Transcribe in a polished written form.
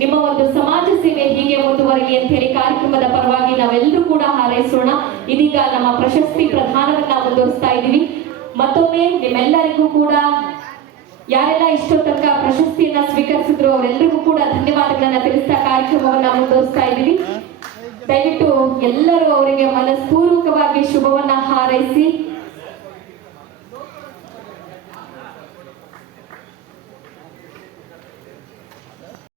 ನಿಮ್ಮ ಒಂದು ಸಮಾಜ ಸೇವೆ ಹೀಗೆ ಮುಂದುವರಲಿ ಅಂತ ಹೇಳಿ ಕಾರ್ಯಕ್ರಮದ ಪರವಾಗಿ ನಾವೆಲ್ಲರೂ ಕೂಡ ಹಾರೈಸೋಣ. ಇದೀಗ ನಮ್ಮ ಪ್ರಶಸ್ತಿ ಪ್ರದಾನವನ್ನ ಮುಂದುವರಿಸ್ತಾ ಇದ್ದೀವಿ. ಮತ್ತೊಮ್ಮೆ ನಿಮ್ಮೆಲ್ಲರಿಗೂ ಕೂಡ ಯಾರೆಲ್ಲ ಇಷ್ಟೋ ತನಕ ಪ್ರಶಸ್ತಿಯನ್ನ ಸ್ವೀಕರಿಸಿದ್ರು ಅವರೆಲ್ಲರಿಗೂ ಕೂಡ ಧನ್ಯವಾದಗಳನ್ನ ತಿಳಿಸ್ತಾ ಕಾರ್ಯಕ್ರಮವನ್ನ ಮುಂದುವರಿಸ್ತಾ ಇದ್ದೀವಿ. ದಯವಿಟ್ಟು ಎಲ್ಲರೂ ಅವರಿಗೆ ಮನಸ್ಪೂರ್ವ